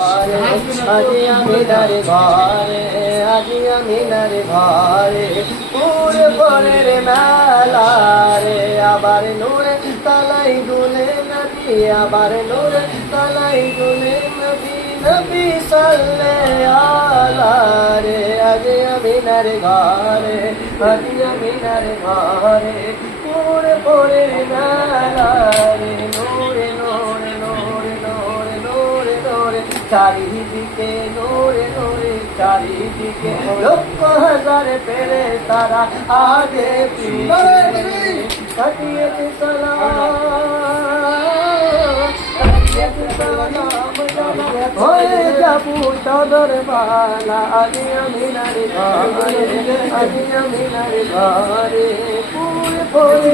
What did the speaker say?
আজি আমিনার ঘরে আজি আমিনার ঘরে পুরে পরের মেলা রে আবার নূরে তালাই দুলে নবী আবার নূরে তালাই দুলে নবী নবী সাল্লে আলা রে আজি আমিনার ঘরে আজি আমিনার ঘরে পুরে পরের মেলা রে নূরে নূরে নূরে নূরে নূরে নূরে চারিদিকে নূরে নূরে চারিদিকে লক্ষ হাজার পেরে তারা আগে কাটিয়েছে হয়ে যাবো সদর বালা আজি আমিনার ঘরে আজি আমিনার ঘরে পুরে পড়ে